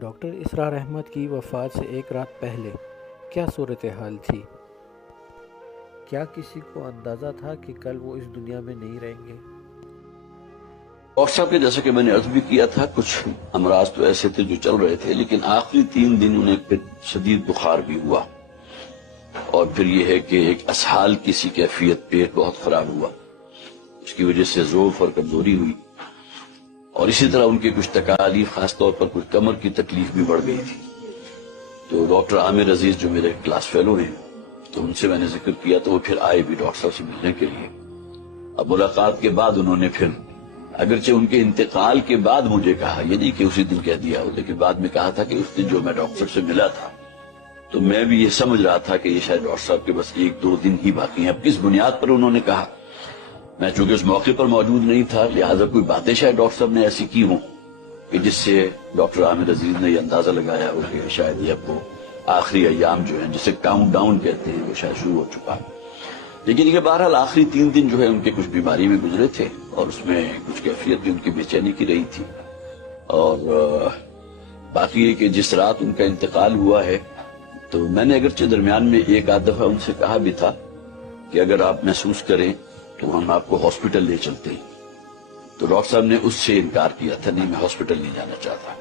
Doctor اسرار احمد کی وفات سے ایک رات پہلے کیا صورتحال تھی؟ کیا کسی کو اندازہ تھا کہ کل وہ اس دنیا میں نہیں رہیں گے؟ ڈاکٹر صاحب کے جیسا کہ میں نے عرض بھی کیا تھا، کچھ امراض تو ایسے تھے جو چل رہے تھے، لیکن آخری 3 دن انہیں پھر شدید بخار بھی ہوا، اور پھر یہ ہے کہ ایک اسہال کسی کیفیت، پیٹ بہت خراب ہوا، اس کی وجہ سے ضعف اور کمزوری ہوئی، اور اسی طرح ان کی کچھ تکالیف، خاص طور پر کچھ کمر کی تکلیف بھی بڑھ گئی تھی۔ تو ڈاکٹر عامر عزیز جو میرے کلاس فیلو ہیں، تو ان سے میں نے ذکر کیا تو وہ پھر آئے بھی ڈاکٹر صاحب سے ملنے کے لیے۔ اب ملاقات کے بعد انہوں نے پھر، اگرچہ ان کے انتقال کے بعد مجھے کہا، یہ نہیں کہ اسی دن کہہ دیا ہو، لیکن بعد میں کہا تھا کہ اس دن جو میں ڈاکٹر سے ملا تھا تو میں بھی یہ سمجھ رہا تھا کہ یہ شاید ڈاکٹر صاحب کے بس 1-2 دن ہی باقی ہیں۔ اب کس بنیاد پر انہوں نے کہا، میں چونکہ اس موقع پر موجود نہیں تھا، لہٰذا کوئی باتیں شاید ڈاکٹر صاحب نے ایسی کی ہوں کہ جس سے ڈاکٹر عامر عزیز نے یہ اندازہ لگایا ہو کہ شاید یہ اب وہ آخری ایام جو ہیں، جسے کاؤنٹ ڈاؤن کہتے ہیں، وہ شاید شروع ہو چکا۔ لیکن یہ بہرحال آخری 3 دن جو ہے ان کے کچھ بیماری میں گزرے تھے، اور اس میں کچھ کیفیت بھی ان کی بے چینی کی رہی تھی، اور باقی یہ کہ جس رات ان کا انتقال ہوا ہے تو میں نے اگرچہ درمیان میں 1-8 دفعہ ان سے کہا بھی تھا کہ اگر آپ محسوس کریں تو ہم آپ کو ہاسپٹل لے چلتے ہیں، تو ڈاکٹر صاحب نے اس سے انکار کیا تھا، نہیں میں ہاسپٹل نہیں جانا چاہتا،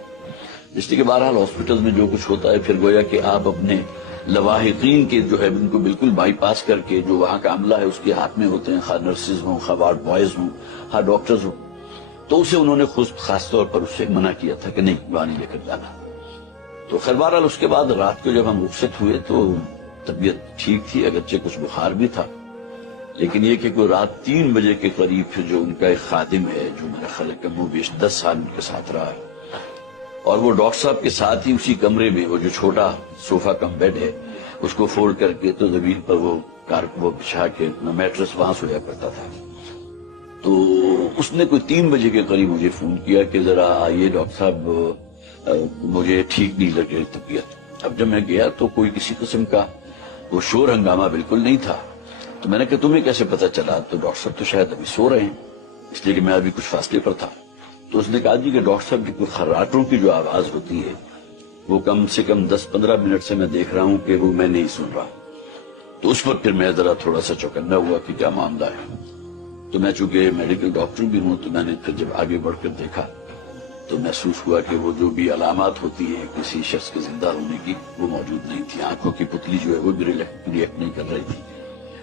اس لیے کہ بہرحال ہاسپٹل میں جو کچھ ہوتا ہے پھر گویا کہ آپ اپنے لواحقین کے جو ہے ان کو بالکل بائی پاس کر کے جو وہاں کا عملہ ہے اس کے ہاتھ میں ہوتے ہیں، خواہ نرسز ہوں، خواہ وارڈ بوائز ہوں، خواہ ڈاکٹرز ہوں، تو اسے انہوں نے خاص طور پر اس سے منع کیا تھا کہ نہیں وہاں نہیں لے کر جانا۔ تو خیر بہرحال اس کے بعد رات کو جب ہم رخصت ہوئے تو طبیعت ٹھیک تھی، اگرچہ کچھ بخار بھی تھا، لیکن یہ کہ کوئی رات 3 بجے کے قریب پھر جو ان کا ایک خادم ہے جو میرا خیال ہے کم و بیش 10 سال ان کے ساتھ رہا ہے، اور وہ ڈاکٹر صاحب کے ساتھ ہی اسی کمرے میں وہ جو چھوٹا صوفہ کم بیڈ ہے اس کو فولڈ کر کے تو زمین پر وہ بچھا کے میٹرس وہاں سویا کرتا تھا، تو اس نے کوئی 3 بجے کے قریب مجھے فون کیا کہ ذرا آئیے ڈاکٹر صاحب، مجھے ٹھیک نہیں لگ رہی طبیعت۔ اب جب میں گیا تو کوئی کسی قسم کا وہ شور ہنگامہ بالکل نہیں تھا، تو میں نے کہا تمہیں کیسے پتا چلا؟ تو ڈاکٹر صاحب تو شاید ابھی سو رہے ہیں، اس لیے کہ میں ابھی کچھ فاصلے پر تھا۔ تو اس نے کہا جی کہ ڈاکٹر صاحب کی کوئی خراٹوں کی جو آواز ہوتی ہے وہ کم سے کم 10-15 منٹ سے میں دیکھ رہا ہوں کہ وہ میں نہیں سن رہا۔ تو اس وقت پھر میں ذرا تھوڑا سا چوکنا ہوا کہ کیا معاملہ ہے، تو میں چونکہ میڈیکل ڈاکٹر بھی ہوں تو میں نے پھر جب آگے بڑھ کر دیکھا تو محسوس ہوا کہ وہ جو بھی علامات ہوتی ہیں کسی شخص کے زندہ ہونے کی وہ موجود نہیں تھی۔ آنکھوں کی پتلی جو ہے وہ بھی ریئیکٹ نہیں کر رہی تھی،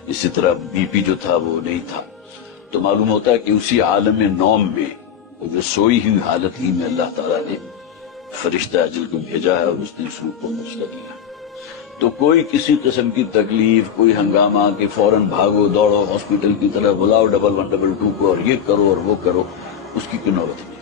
اسی طرح بی پی جو تھا وہ نہیں تھا۔ تو معلوم ہوتا ہے کہ اسی عالم نوم میں جو سوئی ہوئی حالت ہی میں اللہ تعالیٰ نے فرشتہ اجل کو بھیجا ہے اور اس نے اس روح کو مجھ کر لیا۔ تو کوئی کسی قسم کی تکلیف، کوئی ہنگامہ کہ فوراً بھاگو دوڑو ہاسپٹل کی طرف، بلاؤ 112 122 کو اور یہ کرو اور وہ کرو، اس کی کوئی نوبت نہیں۔